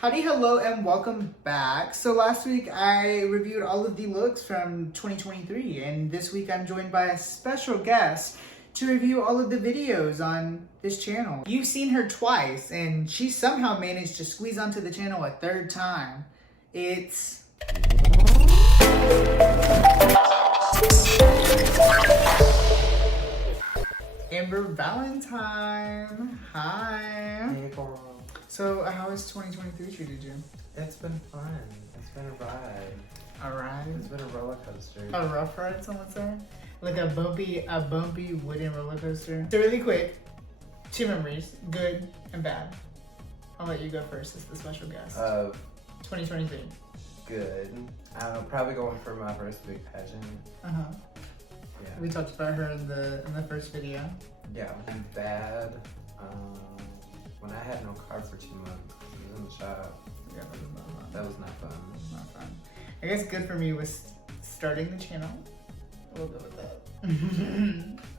Howdy, hello, and welcome back. So last week I reviewed all of the looks from 2023, and this week I'm joined by a special guest to review all of the videos on this channel. You've seen her twice, and she somehow managed to squeeze onto the channel a third time. It's... Amber Valentine. Hi. Hey, girl. So, how has 2023 treated you? It's been fun. It's been a ride. A ride? It's been a roller coaster. A rough ride, some would say? Like a bumpy wooden roller coaster. So really quick, two memories, good and bad. I'll let you go first as the special guest. 2023. Good. I don't know, probably going for my first big pageant. Uh-huh. Yeah. We talked about her in the first video. Yeah. And bad, when I had no car for 2 months, I was in the shop. Yeah, that was not fun. That was not fun. Not fun. I guess good for me was starting the channel. We'll go with that.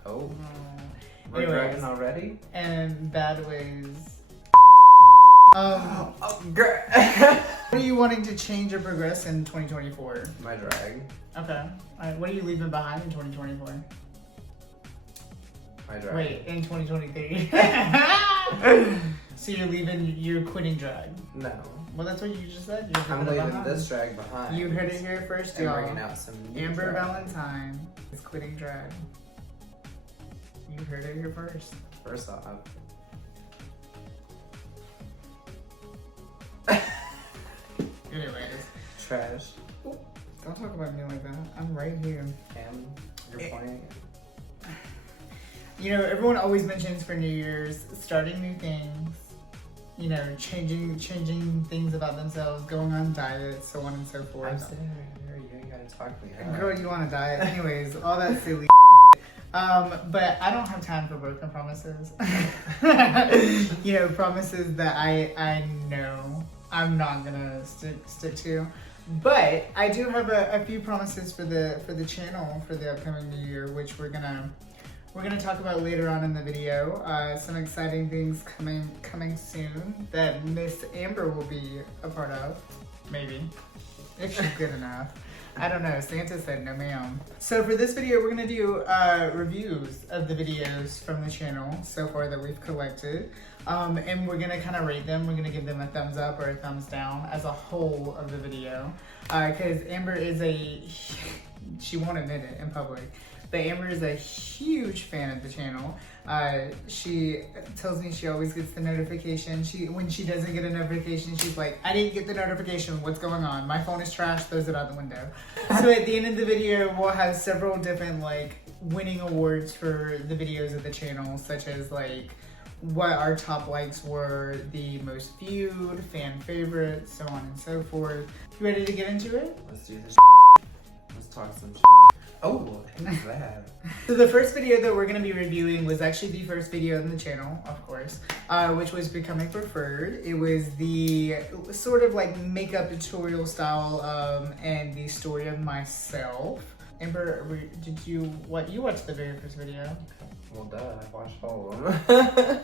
Oh. We're Anyways. dragging already? And bad ways. Oh, girl. What are you wanting to change or progress in 2024? My drag. Okay. Alright, what are you leaving behind in 2024? My drag. Wait, in 2023. So you're quitting drag. No. Well, that's what you just said. I'm leaving this drag behind. You heard it here first, and y'all. bringing out some new Amber drag. Valentine is quitting drag. You heard it here first. First off. Anyways. Trash. Don't talk about me like that. I'm right here. Cam, you're pointing. You know, everyone always mentions for New Year's, starting new things, you know, changing things about themselves, going on diets, so on and so forth. I'm sitting right here. You ain't gotta talk me out. Girl, you want to diet. Anyways, all that silly but I don't have time for broken promises. You know, promises that I know I'm not gonna stick to. But I do have a few promises for the channel for the upcoming new year, which we're gonna talk about later on in the video. Some exciting things coming soon that Miss Amber will be a part of, maybe, if she's good enough. I don't know, Santa said no ma'am. So for this video, we're gonna do reviews of the videos from the channel so far that we've collected. And we're gonna kind of rate them. We're gonna give them a thumbs up or a thumbs down as a whole of the video. Cause Amber is she won't admit it in public, but Amber is a huge fan of the channel. She tells me she always gets the notification. When she doesn't get a notification, she's like, I didn't get the notification, what's going on? My phone is trash, throws it out the window. So at the end of the video, we'll have several different like winning awards for the videos of the channel, such as like what our top likes were, the most viewed, fan favorites, so on and so forth. You ready to get into it? Let's do this. Let's talk some shit. Oh, who's that? So the first video that we're going to be reviewing was actually the first video on the channel, of course, which was Becoming Preferred. It was the sort of like makeup tutorial style and the story of myself. Amber, you watched the very first video? Well, duh, I watched all of them.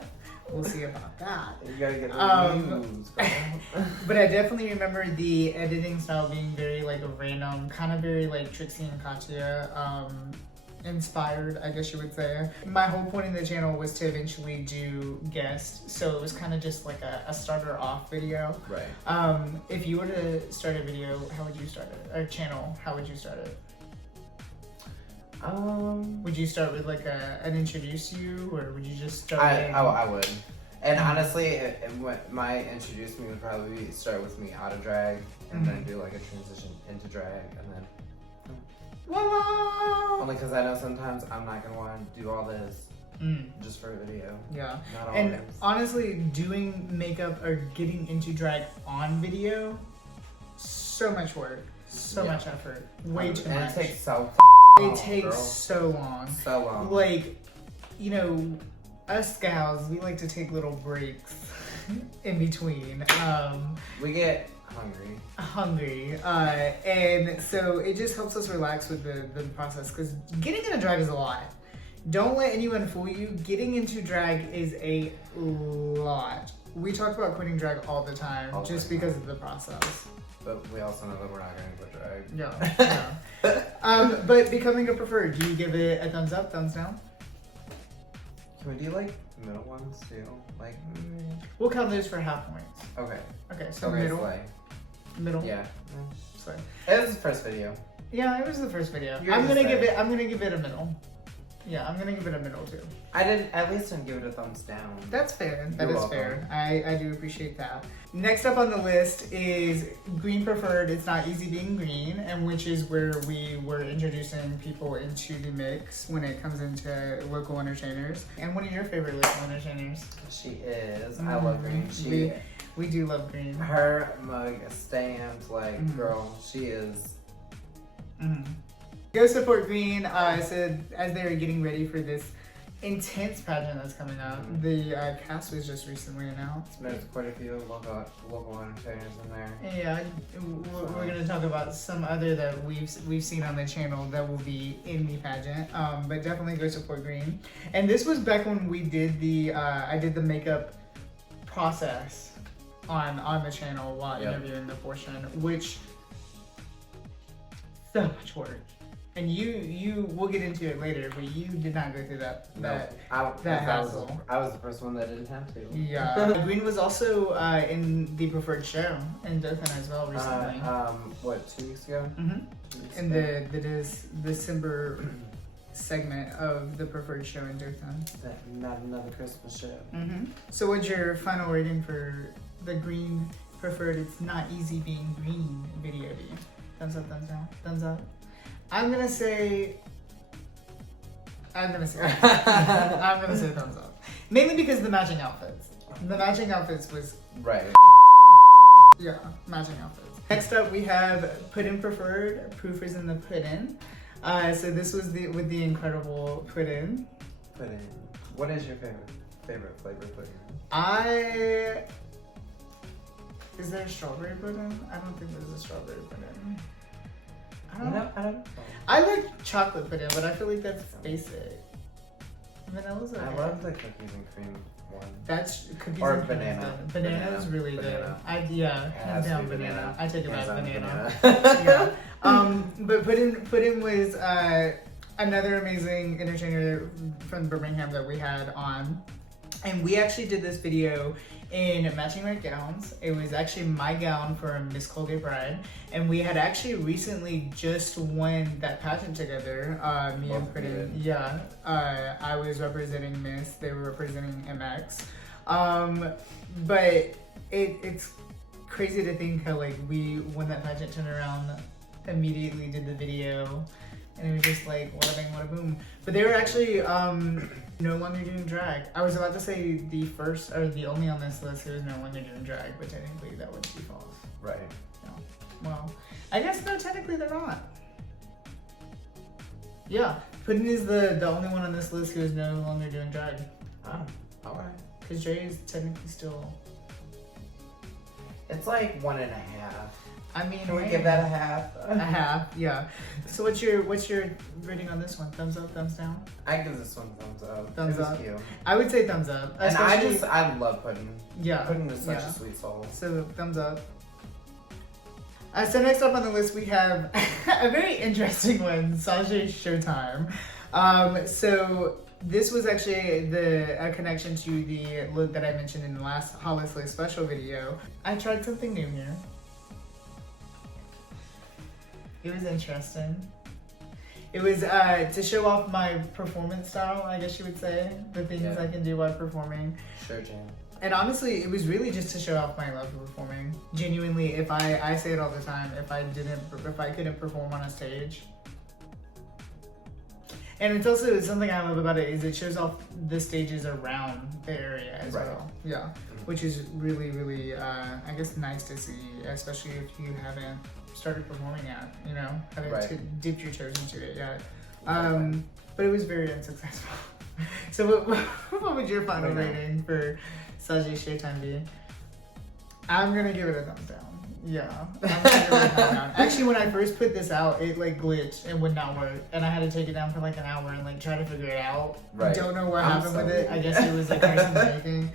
We'll see about that. You gotta get the views, bro. But I definitely remember the editing style being very like random, kind of very like Trixie and Katya inspired, I guess you would say. My whole point in the channel was to eventually do guests, so it was kind of just like a starter off video. Right. If you were to start a video, how would you start it? Or channel, how would you start it? Would you start with like an introduce you, or would you just start? I would. And honestly, my introduce me would probably start with me out of drag, and then do like a transition into drag, and then. Voila! Only because I know sometimes I'm not gonna want to do all this just for a video. Yeah. Not And always. honestly, doing makeup or getting into drag on video, so much work, so much effort, way too and much. it takes so. It takes girl. so long. So long. Like, you know, us gals, we like to take little breaks in between. We get hungry. And so it just helps us relax with the process, because getting into drag is a lot. Don't let anyone fool you. Getting into drag is a lot. we talk about quitting drag all the time, All the just time. because of the process. But we also know that we're not going to quit drag. Yeah. But becoming a preferred, do you give it a thumbs up, thumbs down? Can we do like middle ones too? Like, We'll count those for half points. okay. Okay, so Okay, middle. slay. Middle. Yeah. Slay. It was the first video. Yeah, it was the first video. You're I'm gonna gonna give say. it. I'm gonna give it a middle. Yeah, I'm gonna give it a middle too. I didn't, at least didn't give it a thumbs down. That's fair. That You're is welcome. fair. I do appreciate that. Next up on the list is green preferred. It's not easy being green, and which is where we were introducing people into the mix when it comes into local entertainers. And one of your favorite local entertainers. She is. I love green. We do love green. Her mug stamped, like, Mhm. girl, she is. Go support Green. So as they were getting ready for this intense pageant that's coming up, the cast was just recently announced. There's quite a few local entertainers in there. Yeah, we're gonna talk about some other that we've seen on the channel that will be in the pageant. But definitely go support Green. And this was back when we did the I did the makeup process on the channel while interviewing the portion, which so much work. And you we'll get into it later, but you did not go through that hassle. I was the first one that didn't have to. Yeah. Green was also in the preferred show in Dothan as well recently. What, 2 weeks ago? Mm-hmm. 2 weeks In ago? the December segment of the preferred show in Dothan. Not another Christmas show. Mm-hmm. So what's your final rating for the Green preferred It's Not Easy Being Green video to you? Thumbs up, thumbs down, thumbs up. I'm gonna say I'm gonna say thumbs up. Mainly because the matching outfits. The matching outfits was Right. yeah, matching outfits. Next up we have Puddin' Preferred, Proof is in the Puddin'. So this was with the incredible Puddin'. Pudding. What is your favorite flavor pudding? Is there a strawberry pudding? I don't think there's a strawberry pudding. I don't know. I don't know. I like chocolate pudding, but I feel like that's basic. Vanilla's okay. I love the cookies and cream one. That's cookies Or and cream is banana. good. Banana is really Banana. good. It Hands has to down be banana. banana. I take it back, Hands down banana. Yeah. But Puddin' was another amazing entertainer from Birmingham that we had on. And we actually did this video in matching red gowns. It was actually my gown for Miss Colgate Bride. And we had actually recently just won that pageant together, me and Puddin'. Yeah. I was representing Miss, they were representing MX. But it's crazy to think how like we won that pageant, turned around, immediately did the video, and it was just like wada bang, wada boom. But they were actually no longer doing drag. I was about to say the first or the only on this list who was no longer doing drag, but technically that would be false. Right. No. Well, I guess no, technically they're not. Yeah, Puddin' is the only one on this list who is no longer doing drag. Oh, alright. Because Jay is technically still. It's like 1.5. I mean, Can we hey, give that a half? a half? Yeah. So what's your rating on this one? Thumbs up, thumbs down? I give this one thumbs up. Thumbs it was up. Cute. I would say thumbs up. And Especially- I love pudding. yeah. Pudding is such yeah. a sweet soul. So thumbs up. So next up on the list we have a very interesting one, Sajay Showtime. So this was actually a connection to the look that I mentioned in the last Hollis List special video. I tried something new here. It was interesting. It was to show off my performance style, I guess you would say. The things Yeah. I can do while performing. Sure, Jan. And honestly, it was really just to show off my love for performing. Genuinely, if I say it all the time, if I couldn't perform on a stage. And it's also something I love about it is it shows off the stages around the area as Right. well. Yeah, which is really, really, I guess, nice to see, especially if you haven't started performing yet. You know, haven't Right. dipped your toes into it yet. But it was very unsuccessful. So what would your final rating for Sajay Showtime be? I'm gonna give it a thumbs down. Yeah, I'm gonna give it a thumbs down. Actually, when I first put this out, it like glitched and would not work, and I had to take it down for like an hour and like try to figure it out. Right. Don't know what I'm happened with sorry. it. I guess it was like person making.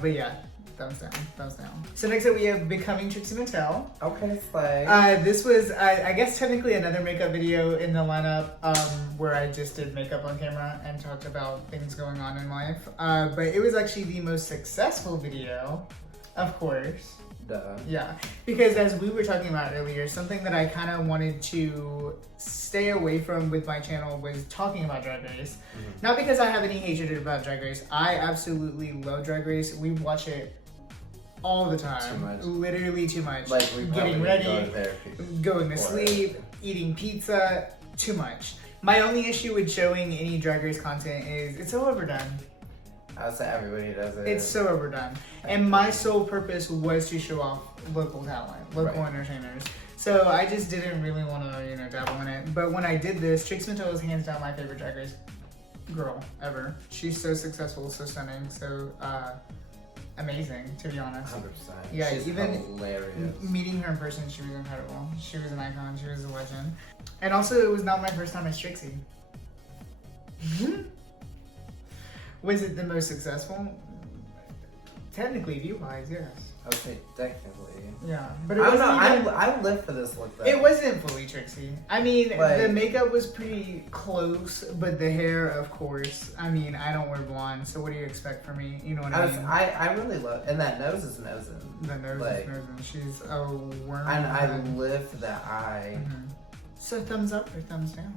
But yeah, thumbs down, thumbs down. So next up we have Becoming Trixie Mattel. Okay, slay. This was, I guess, technically another makeup video in the lineup where I just did makeup on camera and talked about things going on in life. But it was actually the most successful video, of course. Duh. Yeah, because as we were talking about earlier, something that I kind of wanted to stay away from with my channel was talking about Drag Race. Mm-hmm. Not because I have any hatred about Drag Race. I absolutely love Drag Race. We watch it all the time. Too much. Literally too much. Like we getting ready, going to or sleep, eating pizza, too much. My only issue with showing any Drag Race content is it's so overdone. I would say everybody does it. It's so overdone. And my sole purpose was to show off local talent, local entertainers. So I just didn't really want to, dabble in it. But when I did this, Trixie Mattel is hands down my favorite Drag Race girl ever. She's so successful, so stunning, so amazing, to be honest. 100%. Yeah, she's even hilarious. Meeting her in person, she was incredible. She was an icon. She was a legend. And also, it was not my first time as Trixie. Was it the most successful? Technically, view-wise, yes. I would say technically. Yeah, but it I don't wasn't know. I live for this look. Though. It wasn't fully Trixie. I mean, like, the makeup was pretty close, but the hair, of course. I mean, I don't wear blonde, so what do you expect from me? You know what I mean? I really love, and that nose is nosing. The nose is nosing. She's a worm. And I live for that eye. Mm-hmm. So thumbs up or thumbs down?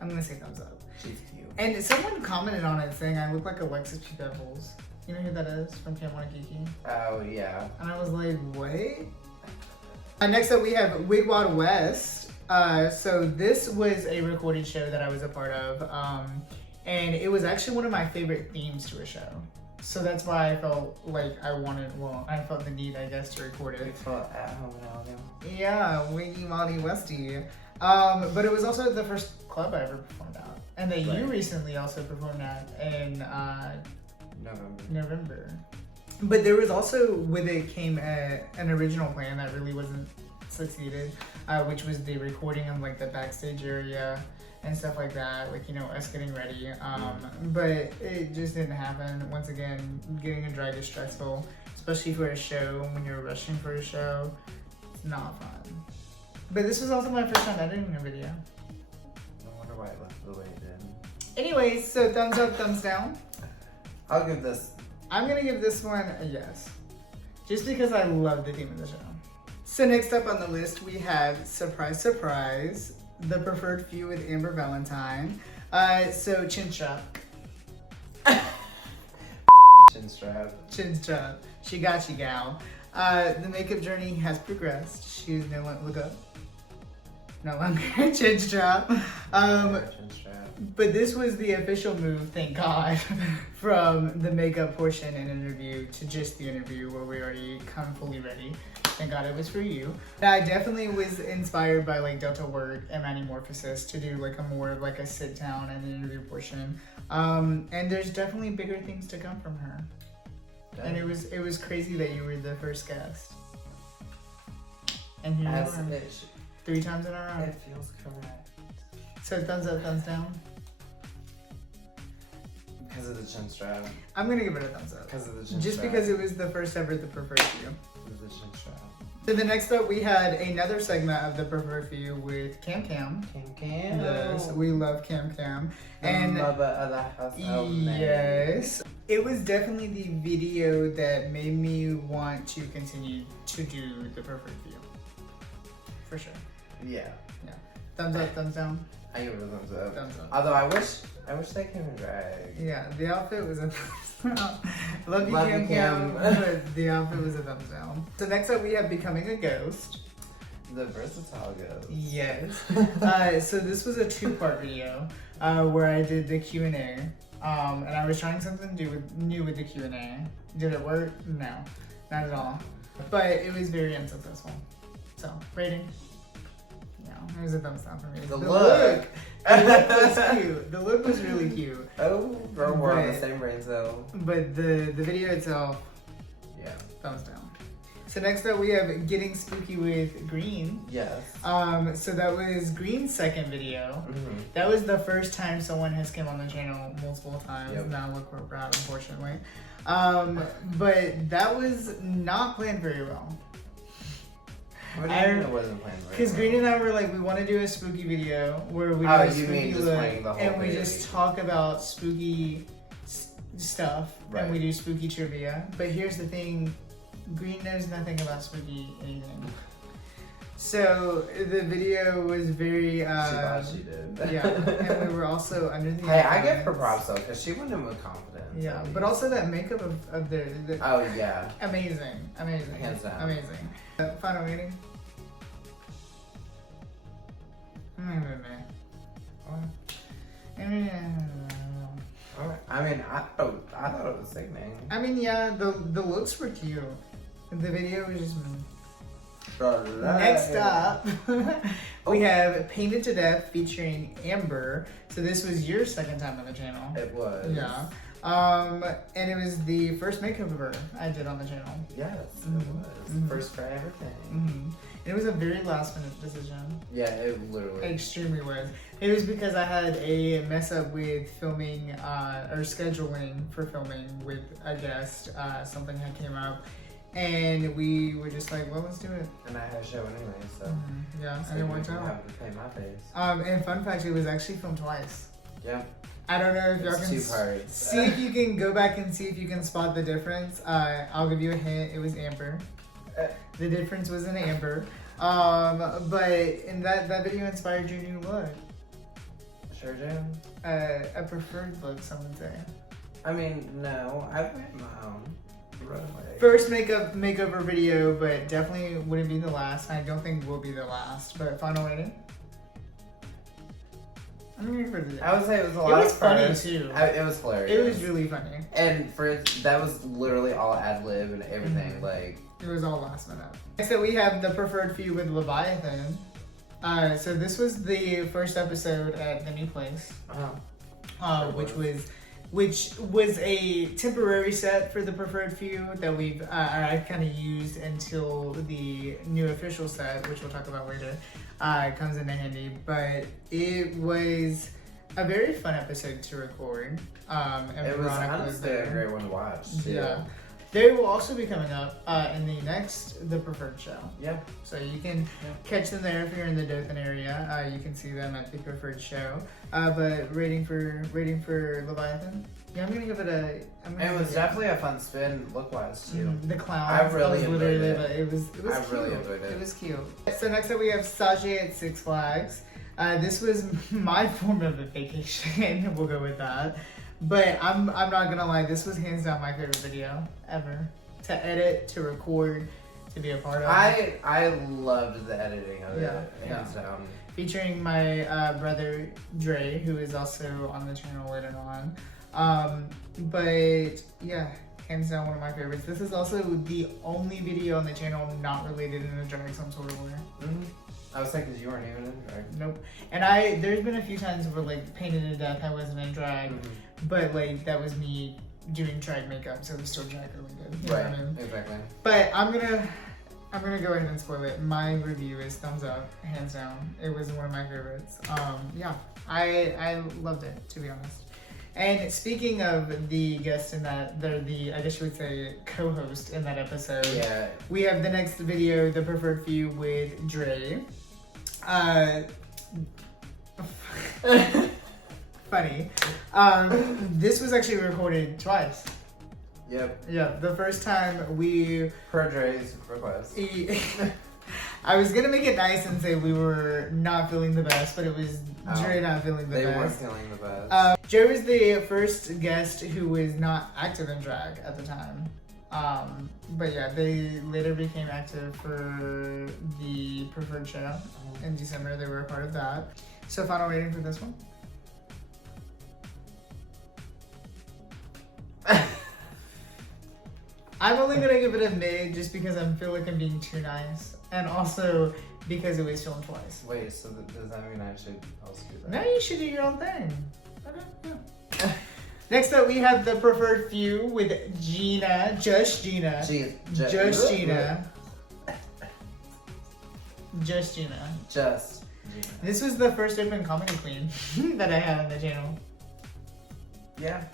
I'm gonna say thumbs up. She's cute. And someone commented on it saying I look like Alexis P. Bettles. You know who that is from Camp One Kiki? Oh, yeah. And I was like, what? Next up, we have Wig Wild West. So this was a recorded show that I was a part of. And it was actually one of my favorite themes to a show. So that's why I felt like I felt the need, I guess, to record it. You felt at home in Alabama? Yeah, Wiggy Molly Westy. But it was also the first club I ever performed at. And that you recently also performed at in November. But there was also, with it came an original plan that really wasn't succeeded, which was the recording of like the backstage area and stuff like that, like, us getting ready. But it just didn't happen. Once again, getting a drag is stressful, especially for a show. When you're rushing for a show, it's not fun. But this was also my first time editing a video. No wonder why it left the way it did. Anyways, so thumbs up, thumbs down. I'll give this. I'm gonna give this one a yes. Just because I love the theme of the show. So next up on the list we have Surprise Surprise, The Preferred Few with Amber Valentine. So chin strap. Chin strap. Chin strap. She got you, gal. The makeup journey has progressed. She's no longer chin strap. Chin strap. But this was the official move, thank God, from the makeup portion and interview to just the interview where we already come fully ready. Thank God it was for you. I definitely was inspired by like Delta Work and Manimorphosis to do like a more of like a sit down and an interview portion. And there's definitely bigger things to come from her. And it was crazy that you were the first guest. And here you are. 3 times in a row. It feels correct. So thumbs up, thumbs down? Because of the chin strap. I'm gonna give it a thumbs up. Because of the chin Just strap. because it was the first ever The Preferred Few. Because of the chin strap. So the next up we had another segment of The Preferred Few with Cam Cam. Cam Cam. Yes, we love Cam Cam. And mother of the house. yes. It was definitely the video that made me want to continue to do The Preferred Few. For sure. Yeah. Yeah. Thumbs up, thumbs down? I give it a thumbs up. Thumbs up. Although I wish they came in drag. Yeah, the outfit was a thumbs up. Love you, Love Cam you, Cam, Cam. but the outfit was a thumbs down. So next up we have Becoming a Ghost. The versatile ghost. Yes. So this was a 2-part video where I did the Q&A. And I was trying something new with the Q&A. Did it work? No, not at all. But it was very unsuccessful. So, rating? Yeah, it was a thumbs down for me. The look. The look was cute. The look was really cute. Oh, we're on the same range though. But the video itself, yeah, thumbs down. So next up we have Getting Spooky with Green. Yes. So that was Green's second video. Mm-hmm. That was the first time someone has come on the channel multiple times. Yep. Now look, we're proud, unfortunately. But that was not planned very well. What do you mean it wasn't planned very Because well? Green and I were like, we want to do a spooky video where we do Oh, a you spooky mean just look, playing the whole and we video just video. talk about spooky stuff, Right. and we do spooky trivia. But here's the thing, Green knows nothing about spooky anything. So the video was very, She thought she did. yeah, and we were also under the Hey, I give her influence. props though, because she went in with confidence. Yeah, I mean. but also that makeup of the Oh, yeah. amazing, Hands down. amazing. Final meeting. Alright. I mean, I thought it was sickening. I mean, yeah, the looks were cute. The video was just. Next up, we have Painted to Death featuring Amber. So this was your second time on the channel. It was. Yeah. And it was the first makeover I did on the channel. Yes, it Mhm. was. Mhm. First for everything. Mm-hmm. It was a very last minute decision. Yeah, it literally. Extremely was. It was because I had a mess up with filming or scheduling for filming with a guest. Something had came up, and we were just like, well, let's do it. And I had a show anyway, so. Yeah, so and it you worked can out. have to pay my face. And fun fact, it was actually filmed twice. Yeah. I don't know if y'all It's can two parts. see if you can go back and see if you can spot the difference. I'll give you a hint. It was Amber. The difference was in Amber. But in that video inspired your new look. Sure do. A preferred look, some would say. I mean, no, I've made my own. Runway. First makeover video, but definitely wouldn't be the last. I don't think will be the last. But final rating. I'm gonna give it a- I would say it was a It lot was of funny fun. too. It was hilarious. It was really funny. And that was literally all ad lib and everything. Mhm. Like, It was all last minute. Next up, we have the preferred few with Leviathan. So this was the first episode at the new place, Sure which was a temporary set for the preferred few that I kind of used until the new official set, which we'll talk about later, comes into handy. But it was a very fun episode to record. And it was Veronica honestly a great one to watch. Too. Yeah. They will also be coming up in the preferred show. Yeah. So you can catch them there if you're in the Dothan area. You can see them at the preferred show. But rating for Leviathan, yeah, I'm gonna give it a. It was definitely a fun spin look-wise too. The clown. I really was enjoyed literally, it. but it was I cute. really enjoyed it. It was cute. So next up we have Sajay at Six Flags. This was my form of a vacation. We'll go with that. But I'm not gonna lie, this was hands down my favorite video ever. To edit, to record, to be a part of. I loved the editing of Yeah, it, hands down. Featuring my brother Dre, who is also on the channel later on. But yeah, hands down one of my favorites. This is also the only video on the channel not related in a drag some sort of way. Mm-hmm. I was thinking you weren't even in drag. Nope. And there's been a few times where like Painted to Death I wasn't in drag, but like that was me doing drag makeup, so it was still drag related. You know Right, what I mean? exactly. But I'm gonna go ahead and spoil it. My review is thumbs up, hands down. It was one of my favorites. Yeah, I loved it, to be honest. And speaking of the guest in that, they're I guess you would say co-host in that episode. Yeah. We have the next video, the preferred few with Dre. Funny. This was actually recorded twice. Yep. Yeah, the first time Per Dre's request. I was gonna make it nice and say we were not feeling the best, but it was Dre not feeling the They best. weren't feeling the best. Joe was the first guest who was not active in drag at the time. But yeah, they later became active for the preferred show in December. They were a part of that. So final rating for this one? I'm only gonna give it a mid just because I feel like I'm being too nice. And also because it was filmed twice. Wait, so does that mean I should also do that? Now you should do your own thing. Okay, yeah. Next up, we have the preferred few with Gina, Just Gina. Just Gina. Just Gina. Just Gina. This was the first open comedy queen that I had on the channel. Yeah.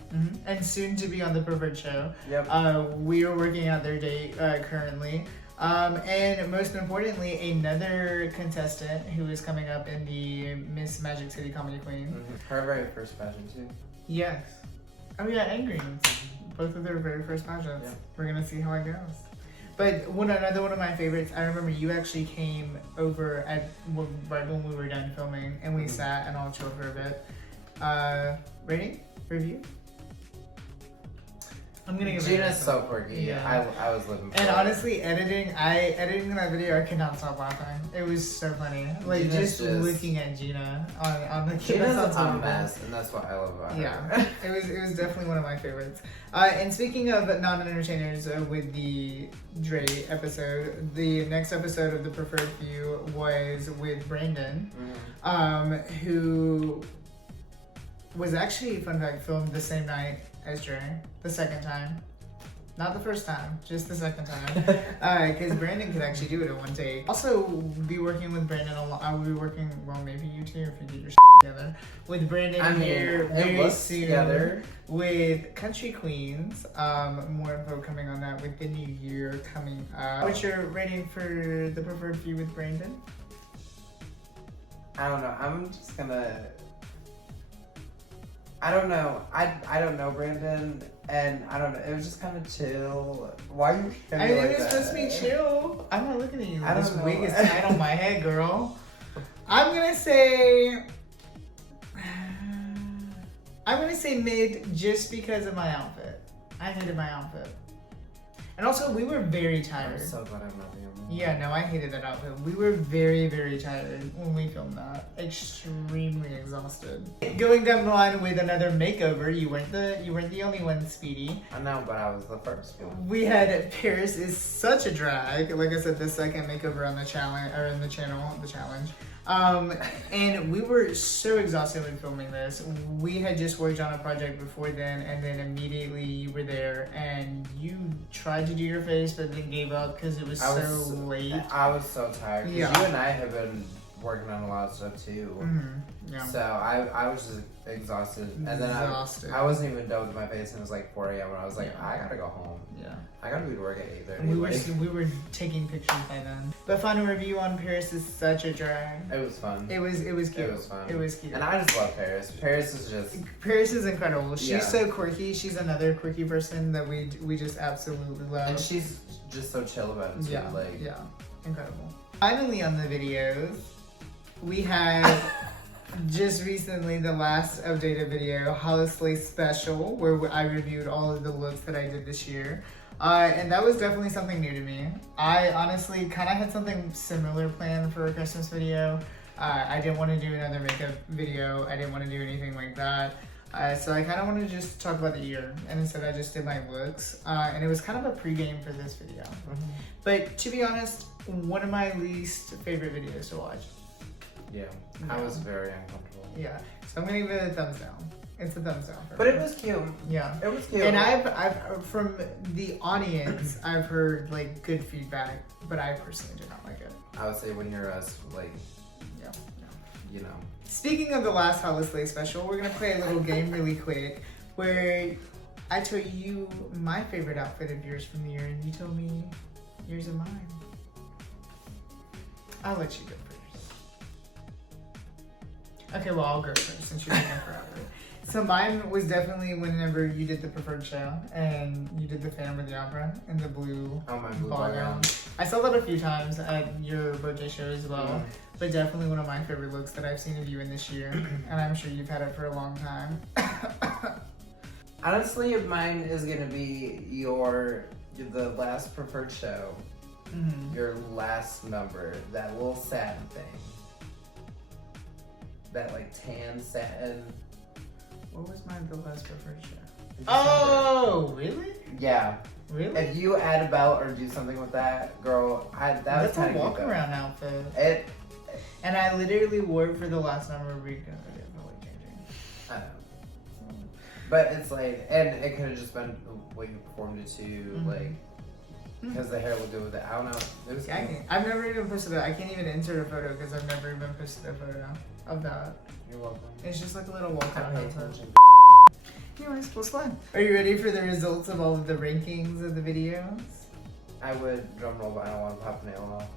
And soon to be on the Preferred Show. Yep. We are working out their date currently. And most importantly, another contestant who is coming up in the Miss Magic City Comedy Queen. Her very first pageant too. Yes. Oh yeah, and Greens. Both of their very first pageants. Yeah. We're gonna see how it goes. But another one of my favorites, I remember you actually came over right when we were done filming, and we sat and all chilled for a bit. Rating? Review? I'm gonna give it Gina's so quirky. Yeah. I was living for And it. honestly, editing that video, I could not stop laughing. It was so funny. Like Gina's just looking at Gina on the Gina's that's a horrible. mess, and that's what I love about her. Yeah, it was definitely one of my favorites. And speaking of non-entertainers with the Dre episode, the next episode of the Preferred Few was with Brandon, who was actually, fun fact, filmed the same night as Dre, the second time. Not the first time, just the second time. Because Brandon could actually do it in one take. Also, be working with Brandon a lot. I will be working, well, maybe you too, if you get your together. With Brandon here very soon. Together. With Country Queens. More info coming on that with the new year coming up. What's your rating for the Preferred Few with Brandon? I don't know. I'm just gonna... I don't know. I don't know Brandon, and I don't know. It was just kind of chill. Why are you looking at me like that? It's supposed to be chill. I'm not looking at you. I don't this know. wig is tight on my head, girl. I'm gonna say mid just because of my outfit. I hated my outfit. And also, we were very tired. I'm so glad I'm not the only one. Yeah, no, I hated that outfit. We were very, very tired when we filmed that. Extremely exhausted. Going down the line with another makeover. You weren't the only one, Speedy. I know, but I was the first one. We had Paris is such a drag. Like I said, the second makeover on the challenge or in the challenge. And we were so exhausted when filming this. We had just worked on a project before then, and then immediately you were there, and you tried to do your face, but then gave up because it was so late. I was so tired. Because you and I have been working on a lot of stuff too. Yeah. So I was just exhausted. And then I wasn't even done with my face, and it was like 4 a.m. and I was like, I gotta go home. Yeah. I gotta be to work at 8:30. We were taking pictures by then. But final review on Paris is such a drag. It was fun. It was cute. It was fun. It was cute. And I just love Paris. Paris is incredible. She's so quirky. She's another quirky person that we just absolutely love. And she's just so chill about it too. Yeah. Incredible. Finally on the videos, we had just recently the last updated video, Holiday Special, where I reviewed all of the looks that I did this year. And that was definitely something new to me. I honestly kind of had something similar planned for a Christmas video. I didn't want to do another makeup video. I didn't want to do anything like that. So I kind of wanted to just talk about the year. And instead I just did my looks. And it was kind of a pregame for this video. But to be honest, one of my least favorite videos to watch. Yeah, I was very uncomfortable. Yeah, so I'm gonna give it a thumbs down. It's a thumbs down for me. But it was cute. Yeah, it was cute. And I've from the audience, I've heard like good feedback, but I personally did not like it. I would say when you're us, like, you know. Speaking of the last Holiday Special, we're gonna play a little game really quick, where I told you my favorite outfit of yours from the year, and you told me yours and mine. I'll let you go first. Okay, well, I'll go first since you're looking for outfit. So mine was definitely whenever you did the Preferred Show and you did the Phantom of the Opera in the blue ball gown. I saw that a few times at your birthday show as well, but definitely one of my favorite looks that I've seen of you in this year, and I'm sure you've had it for a long time. Honestly, mine is gonna be the last Preferred Show, your last number, that little satin thing. That like tan satin. What was the last Preferred Show? Oh, really? Yeah. Really? If you add a belt or do something with that, girl, that's a walk around outfit. And I literally wore it for the last number of week. I know. But it's like, and it could have just been the way you performed it too, like, because the hair looked good with it. I don't know. It was I've never even posted it. I can't even insert a photo because I've never even posted a photo of that. You're welcome. It's just like a little walk around outfit. Anyways, we'll slide. Are you ready for the results of all of the rankings of the videos? I would drum roll, but I don't want to pop a nail off.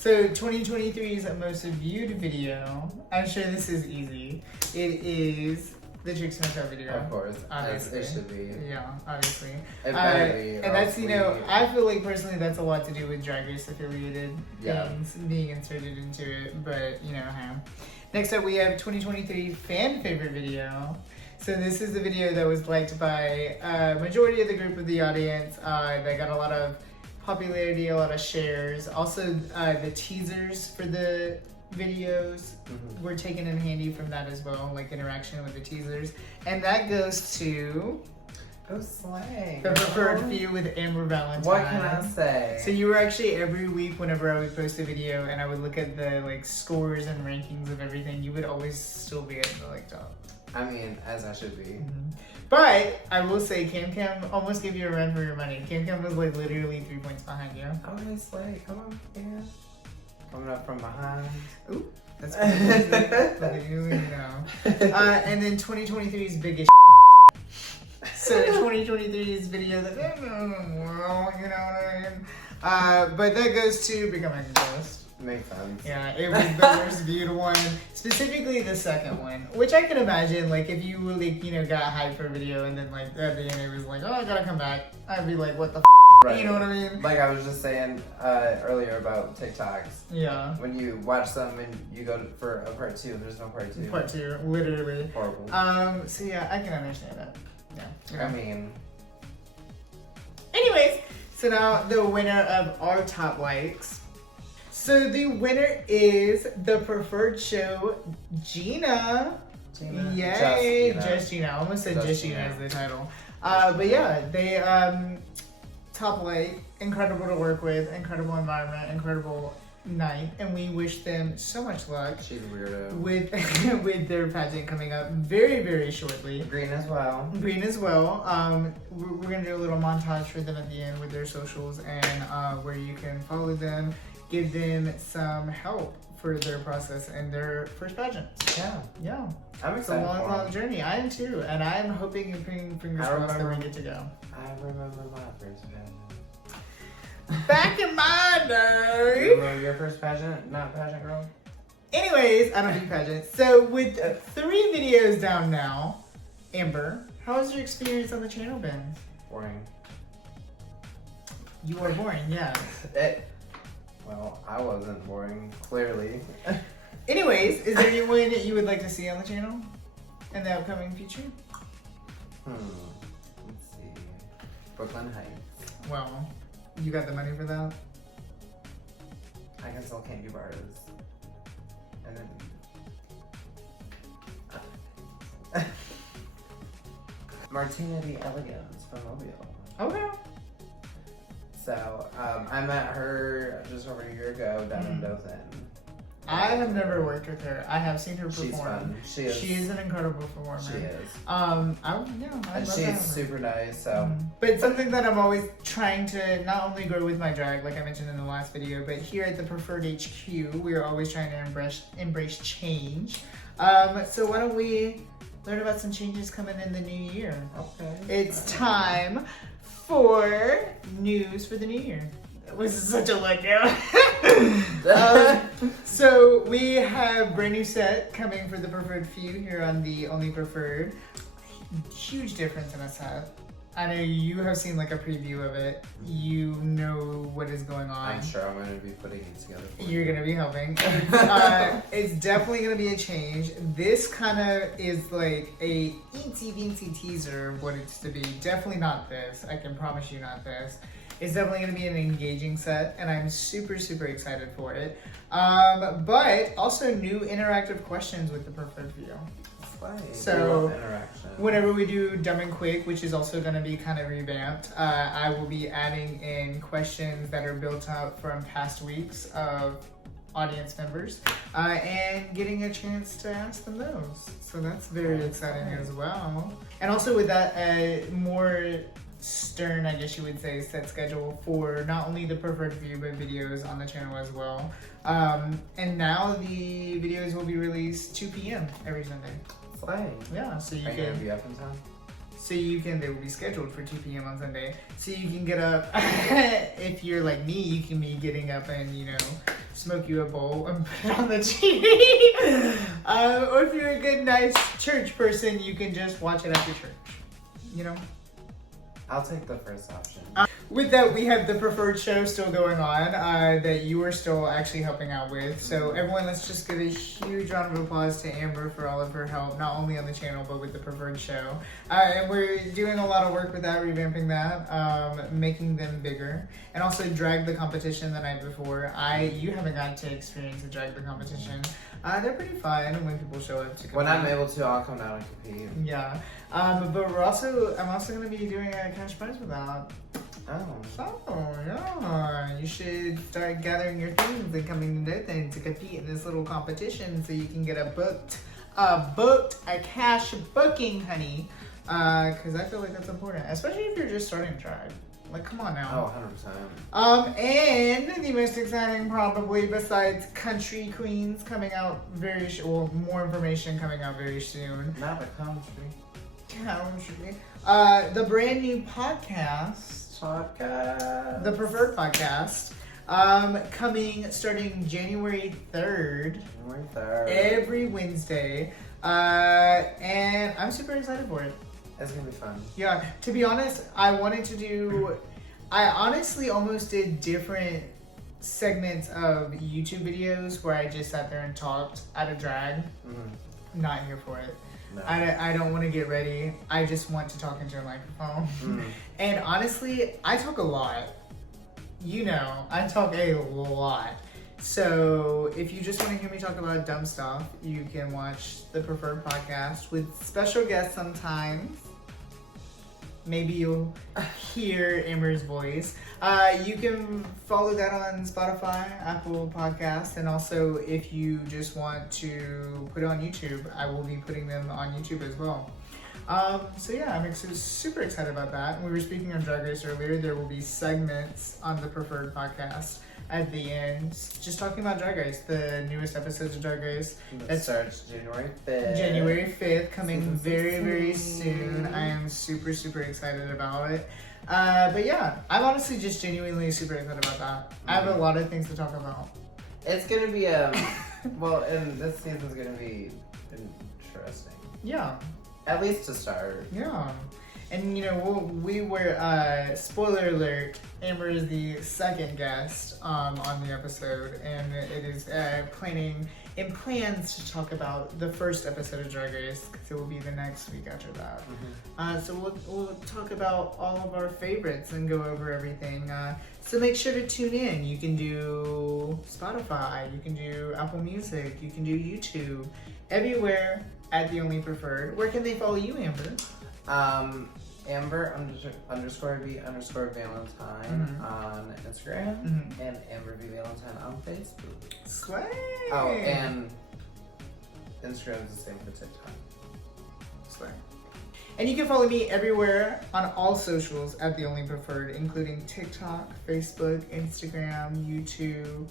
So 2023's most viewed video, I'm sure this is easy. It is the Chicks in a Car video. Of course, obviously. it should be. Yeah, obviously. It better be, and that's, you know, I feel like personally that's a lot to do with Drag Race affiliated things being inserted into it, but you know, hey. Next up we have 2023 fan favorite video. So this is the video that was liked by a majority of the group of the audience. They got a lot of popularity, a lot of shares. Also, the teasers for the videos were taken in handy from that as well, like interaction with the teasers. And that goes to Go Slang. the preferred few with Amber Valentine. What can I say? So you were actually every week whenever I would post a video and I would look at the like scores and rankings of everything, you would always still be at the like top. I mean, as I should be. But I will say, Cam almost gave you a run for your money. Cam was like literally 3 points behind you. Okay, Slay, come on, yeah. Coming up from behind. Ooh, that's pretty Look at you now. And then 2023's biggest. So 2023's video that, well, you know what I mean. But that goes to Becoming a Ghost. Makes sense. Yeah, it was the worst viewed one, specifically the second one, which I can imagine, like, if you really, you know, got hyped for a video and then, like, at the end it was like, oh, I gotta come back, I'd be like, what the Right. You know what I mean? Like I was just saying earlier about TikToks. Yeah. When you watch them and you go for a part 2, there's no part 2. Part 2, literally. Horrible. So yeah, I can understand that. Yeah. I mean. Anyways, so now the winner of our top likes. So the winner is the preferred show, Gina. Yay! Just Gina. I almost said Just Gina as the title. But yeah, they top like, incredible to work with, incredible environment, incredible night, and we wish them so much luck. She's a weirdo. With their pageant coming up very, very shortly. Green as well. We're gonna do a little montage for them at the end with their socials and where you can follow them, give them some help for their process and their first pageant. Yeah. I'm It's a excited. long journey. I am too, and I'm hoping and praying fingers crossed that we get to go. I remember my first pageant. Back in my You day. remember your first pageant? Not pageant girl? Anyways, I don't do pageants. So with 3 videos down now, Amber, how has your experience on the channel been? Boring. You are boring, yeah. Well, I wasn't boring, clearly. Anyways, is there anyone that you would like to see on the channel in the upcoming future? Let's see. Brooklyn Heights. Well, you got the money for that? I can sell candy bars. And then Martina the Elegance from Mobile. Okay. So, I met her just over a year ago down in Dothan. I have never worked with her. I have seen her perform. She's fun. She is. She is an incredible performer. She is. I'd And love she's to have her. super nice, so. But something that I'm always trying to not only grow with my drag, like I mentioned in the last video, but here at the Preferred HQ, we are always trying to embrace change. So why don't we learn about some changes coming in the new year? Okay. It's time for news for the new year. That was such a letdown. So we have brand new set coming for the Preferred few here on the Only Preferred. Huge difference in a set. I know you have seen like a preview of it. You know what is going on. I'm sure I'm going to be putting it together for You're you. going to be helping. It's definitely going to be a change. This kind of is like a teensy teaser of what it's to be. Definitely not this. I can promise you not this. It's definitely going to be an engaging set, and I'm super excited for it. But also new interactive questions with the Preferred view. So whenever we do Dumb and Quick, which is also going to be kind of revamped, I will be adding in questions that are built up from past weeks of audience members and getting a chance to ask them those. So that's very exciting as well. And also with that, more stern, I guess you would say, set schedule for not only the Preferred view but videos on the channel as well. And now the videos will be released 2 p.m. every Sunday. Slay. Yeah, so you Are you gonna can. be up in time? So you can. They will be scheduled for 2 p.m. on Sunday. So you can get up. If you're like me, you can be getting up and smoke you a bowl and put it on the TV. Or if you're a good, nice church person, you can just watch it after church. I'll take the first option. With that, we have the preferred show still going on that you are still actually helping out with. So everyone, let's just give a huge round of applause to Amber for all of her help, not only on the channel, but with the preferred show. And we're doing a lot of work with that, revamping that, making them bigger. And also drag the competition the night before. You haven't gotten to experience the drag the competition. They're pretty fun when people show up to compete. When I'm able to, I'll come down and compete. Yeah. But I'm also going to be doing a cash prize with that. Oh. So, yeah, you should start gathering your things and coming to Dothan to compete in this little competition so you can get a cash booking, honey. Because I feel like that's important, especially if you're just starting drag. Like, come on now. Oh, 100%. And the most exciting, probably, besides Country Queens coming out more information coming out very soon. Not the country. The brand new podcast. The Preferred Podcast. Starting January 3rd. Every Wednesday. And I'm super excited for it. It's gonna be fun. Yeah, to be honest, I honestly almost did different segments of YouTube videos where I just sat there and talked out of drag. Mm-hmm. Not here for it. No. I don't want to get ready. I just want to talk into a microphone. Mm. And honestly, I talk a lot. I talk a lot. So if you just want to hear me talk about dumb stuff, you can watch the Preferred Podcast with special guests sometimes. Maybe you'll hear Amber's voice. You can follow that on Spotify, Apple Podcasts, and also if you just want to put it on YouTube, I will be putting them on YouTube as well. So yeah, I'm super excited about that. We were speaking on Drag Race earlier. There will be segments on the Preferred Podcast at the end, just talking about Drag Race, the newest episodes of Drag Race. That starts January 5th. January 5th, coming very, very soon. I am super, super excited about it. But yeah, I'm honestly just genuinely super excited about that. I have a lot of things to talk about. It's gonna be, and this season's gonna be interesting. Yeah. At least to start. Yeah. And we were, spoiler alert, Amber is the second guest on the episode, and it is plans to talk about the first episode of Drag Race, because it will be the next week after that. Mm-hmm. So we'll talk about all of our favorites and go over everything. So make sure to tune in. You can do Spotify, you can do Apple Music, you can do YouTube, everywhere at The Only Preferred. Where can they follow you, Amber? Amber _V_Valentine on Instagram and Amber V Valentine on Facebook. Slay! Oh, and Instagram is the same for TikTok. Slay. And you can follow me everywhere on all socials at The Only Preferred, including TikTok, Facebook, Instagram, YouTube,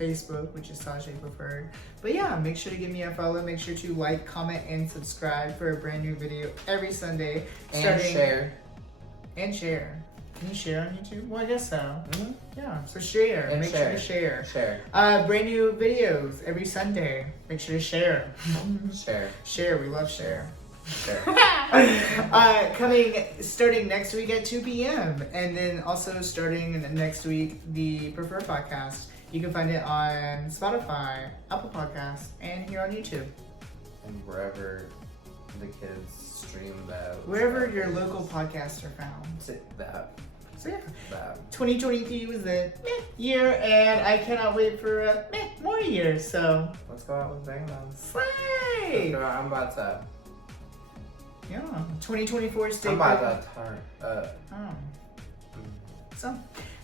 Facebook, which is Sajay Preferred. But yeah, make sure to give me a follow. Make sure to like, comment, and subscribe for a brand new video every Sunday. And share. And share. Can you share on YouTube? Well, I guess so. Mm-hmm. Yeah, so share. And make sure to share. Share. Brand new videos every Sunday. Make sure to share. Share. We love share. Sure. Starting next week at 2 p.m. And then also starting next week, the Preferred Podcast. You can find it on Spotify, Apple Podcasts, and here on YouTube. And wherever the kids stream that. Wherever your local podcasts are found. That. So yeah, that. 2023 was a year, and I cannot wait for more years, so. Let's go out with bang on. Slay! I'm about to. Yeah, 2024 stay I'm about to turn. So,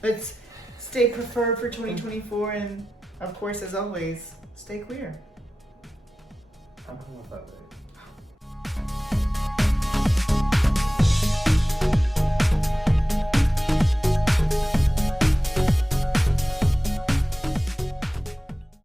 let's stay preferred for 2024, and of course, as always, stay queer. I'm homophobic.